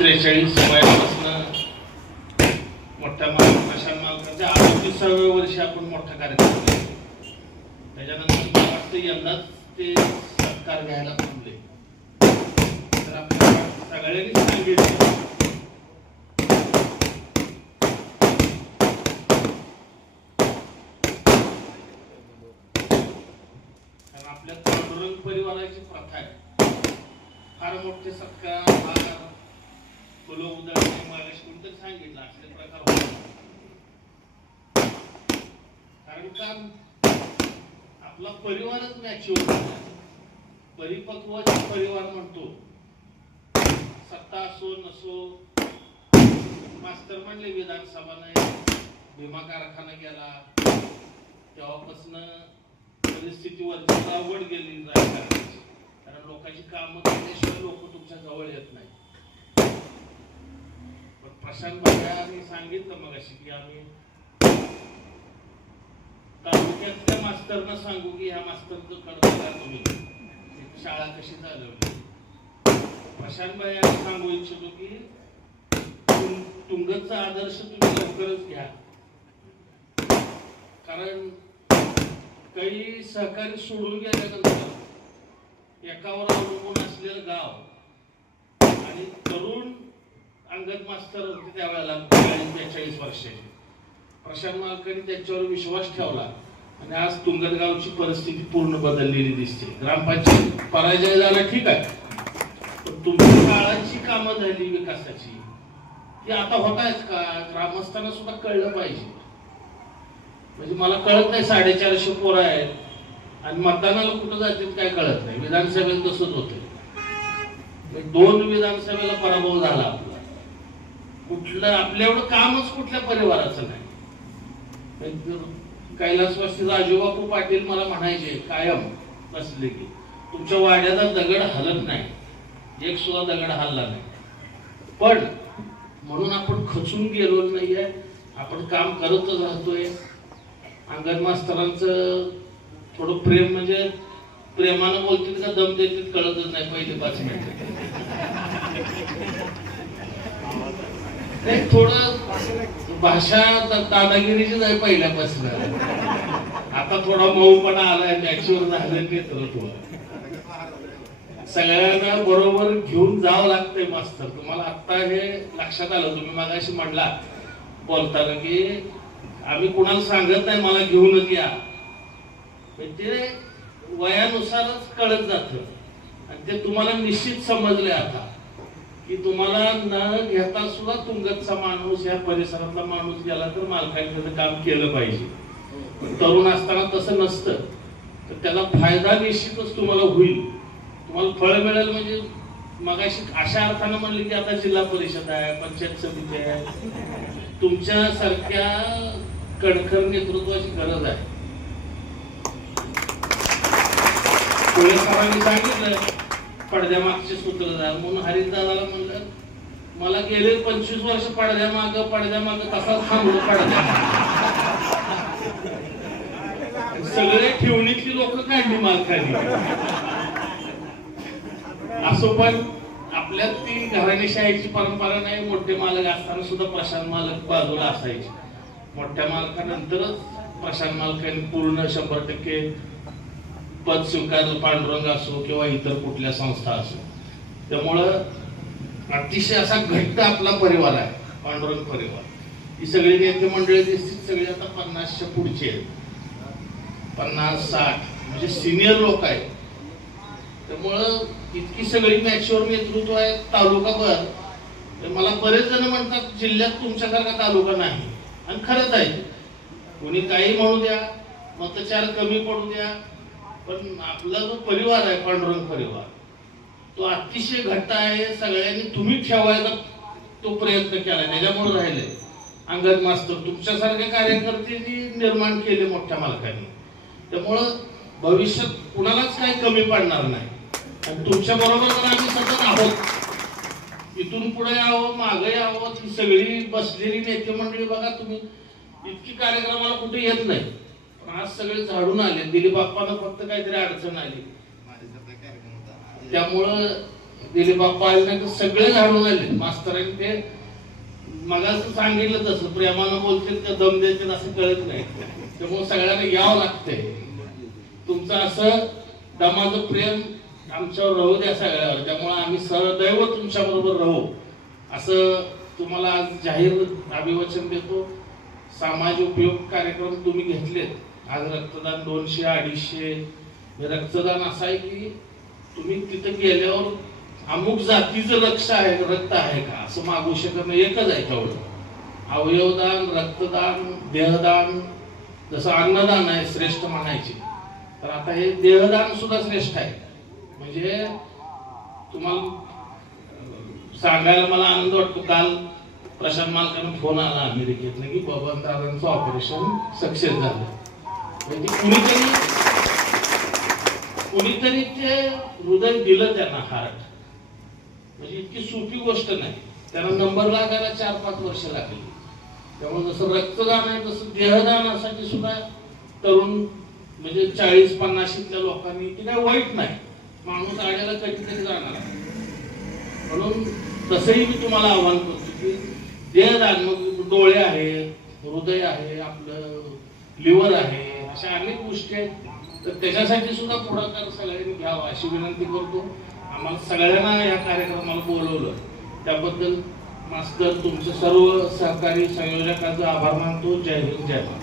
त्रेचाळीस वयापासून मोठ्या माल प्रशांत मालकांच्या अडतीसाव्या वर्षी आपण मोठा कार्यक्रम केला. त्याच्यानंतर मला वाटतं यंदाच ते सत्कार घ्यायला थांबले. तर आपल्या सगळ्यांनी सांगितलं आपल्या पांडुरंग परिवाराची प्रथा आहे. फार मोठे सत्कार फार फुलं उधळणे मालिश कोणतं सांगितलं असले प्रकार कारण का? आपला परिवारच मॅच्युअर परिपक्व परिवार म्हणतो. सत्ता असो नसो मास्तर म्हणले विधानसभा नाही भीमा कारखाना गेला तेव्हापासून परिस्थितीवर आवड गेली कारण लोकांची कामं केल्याशिवाय लोक तुमच्या जवळ येत नाही प्रशांत भाई सांगितलं मग अशी की आम्ही तालुक्यातल्या मास्तरना सांगू की ह्या मास्तरचं कडबा तुम्ही. शाळा कशी चालवली. प्रशांत भाई सांगू इच्छितो की तुम- तुंगतचा आदर्श तुम्ही लवकरच घ्या. कारण काही सहकारी सोडून गेल्यानंतर एकावर अवलंबून असलेलं गाव आणि तरुण अंगद मास्तर होते त्यावेळेला चाळीस बेचाळीस वर्षाचे प्रशांत मालकांनी त्यांच्यावर विश्वास ठेवला. आणि आज तुंगत गावची परिस्थिती पूर्ण बदललेली दिसते. ग्रामपंचायत पराजय झाला ठीक आहे. पण तुमच्या काळाची कामं झाली विकासाची. ती आता होत आहेत का? ग्रामस्थांना सुद्धा कळलं पाहिजे. म्हणजे मला कळत नाही साडेचारशे पोरं आहेत. आणि मतदानाला कुठं जातील काय कळत नाही. विधानसभेत तसंच होते म्हणजे दोन विधानसभेला पराभव झाला आपला. कुठलं आपल्या एवढं कामच कुठल्या परिवाराचं नाही. कैलासवासी राजूबापू पाटील मला म्हणायचे कायम नसले की तुमच्या वाड्याचा दगड हलत नाही. एक सुद्धा दगड हलला नाही. पण म्हणून आपण खचून गेलो नाहीये. आपण काम करतच राहतोय. अंगण मास्तरांचं थोडं प्रेम म्हणजे प्रेमानं बोलतील का दम देतील कळतच नाही पहिले पाच मिनिट. थोडं भाषा दादागिरीची नाही पहिल्यापासून. आता थोडा मऊपणा आलाय मॅच्युअर झालं नेतृत्व सगळ्यांना बरोबर घेऊन जावं लागतंय मास्तर. तुम्हाला आता हे लक्षात आलं तुम्ही मागाशी म्हणला बोलताना की आम्ही कुणाला सांगत नाही मला घेऊनच या. ते वयानुसारच कळत जात. आणि ते तुम्हाला निश्चित समजले आता. की तुम्हाला न घेता सुद्धा तुंगतचा माणूस या परिसरातला माणूस गेला तर मालकाने त्याचं काम केलं पाहिजे. तरुण असताना तसं नसतं. तर त्याला फायदा निश्चितच तुम्हाला होईल. तुम्हाला फळ मिळेल म्हणजे मगाशी अशा अर्थानं म्हणले की आता जिल्हा परिषद आहे पंचायत समिती आहे. तुमच्या सारख्या कणखर नेतृत्वाची गरज आहे. पोलीस सरांनी सांगितलं पडद्यामागचे सूत्रधार म्हणून हरिदादाला म्हणलं मला गेले पंचवीस वर्ष पडद्यामाग पडद्यामाग तसाच थांबलो पडद्या सगळे ठेवणीतली लोक काढली माग खाली असं पण आपल्यात ती घराणेशाहीची परंपरा नाही मोठे मालक असताना सुद्धा प्रशांत मालक बाजूला असायचे. मोठ्या मालकानंतरच प्रशांत मालकांनी पूर्ण शंभर टक्के पद स्वीकारलं पांडुरंग असो किंवा इतर कुठल्या संस्था असो. त्यामुळं अतिशय असा घट्ट आपला परिवार आहे पांडुरंग परिवार. ही सगळी नेते मंडळी दिसतील सगळी आता पन्नासच्या पुढची आहेत. पन्नास साठ म्हणजे सिनियर लोक आहेत. त्यामुळं इतकी सगळी मॅच्युअर नेतृत्व आहे तालुकाभर तर मला बरेच जण म्हणतात जिल्ह्यात तुमच्यासारखा तालुका नाही. आणि खरंच आहे. कोणी काही म्हणू द्या मतचार कमी पडू द्या पण आपला जो परिवार आहे पांडुरंग परिवार तो अतिशय घट्ट आहे. सगळ्यांनी तुम्ही ठेवायचा तो प्रयत्न केला त्याच्यामुळे राहिले. अंगद मास्तर तुमच्यासारखे कार्यकर्ते निर्माण केले मोठ्या मालकांनी. त्यामुळं भविष्यात कुणालाच काही कमी पडणार नाही. आणि तुमच्या बरोबर तर आम्ही सतत आहोत इथून पुढे यावं मागे यावं ही सगळी बसलेली नेते मंडळी बघा तुम्ही इतकी कार्यक्रमाला कुठे येत नाही. आज सगळे झाडून आले. दिलीप बाप्पानं फक्त काहीतरी अडचण आली. त्यामुळं दिलीप बाप्पा आले नाही तर सगळे झाडून आले. मास्तरांनी ते मगाच सांगितलं तसं. प्रेमानं बोलतील का दम देतील असं कळत नाही. त्यामुळे सगळ्यांना यावं लागतंय. तुमचं असं दमाचं प्रेम आमच्यावर राहू द्या सगळ्यावर. त्यामुळे आम्ही सदैव तुमच्या बरोबर राहू. असं तुम्हाला आज जाहीर अभिवचन देतो. सामाज उपयोग कार्यक्रम तुम्ही घेतलेत. आज रक्तदान दोनशे अडीचशे. रक्तदान असं आहे की तुम्ही तिथे गेल्यावर अमुक जातीचं लक्ष आहे रक्त आहे का? असं मागू शकत नाही. एकच आहे तेवढं. अवयवदान रक्तदान देहदान जसं अन्नदान आहे श्रेष्ठ म्हणायचे. तर आता हे देहदान सुद्धा श्रेष्ठ आहे. म्हणजे तुम्हाला सांगायला मला आनंद वाटतो. काल प्रशांत मालकाने फोन आला अमेरिकेतनं की बबन दादांचं ऑपरेशन सक्सेस झालं. म्हणजे कुणीतरी कुणीतरी ते हृदय दिलं त्यांना हार्ट म्हणजे इतकी सोपी गोष्ट नाही. त्यांना नंबर लागायला चार पाच वर्ष लागली. त्यामुळे जसं रक्तदान आहे तसं देहदानासाठी सुद्धा तरुण म्हणजे चाळीस पन्नाशीतल्या लोकांनी की काय वाईट नाही. माणूस आड्याला कधीतरी जाणार म्हणून तसंही मी तुम्हाला आव्हान करतो की देहदान मग डोळे आहेत हृदय आहे आपलं लिव्हर आहे अशा अनेक गोष्टी आहेत. तर त्याच्यासाठी सुद्धा पुढाकार सगळ्यांनी घ्यावा अशी विनंती करतो. आम्हाला सगळ्यांना या कार्यक्रमाला बोलवलं. त्याबद्दल मास्तर तुमचे सर्व सहकारी संयोजकांचा आभार मानतो. जय हिंद जय भारत.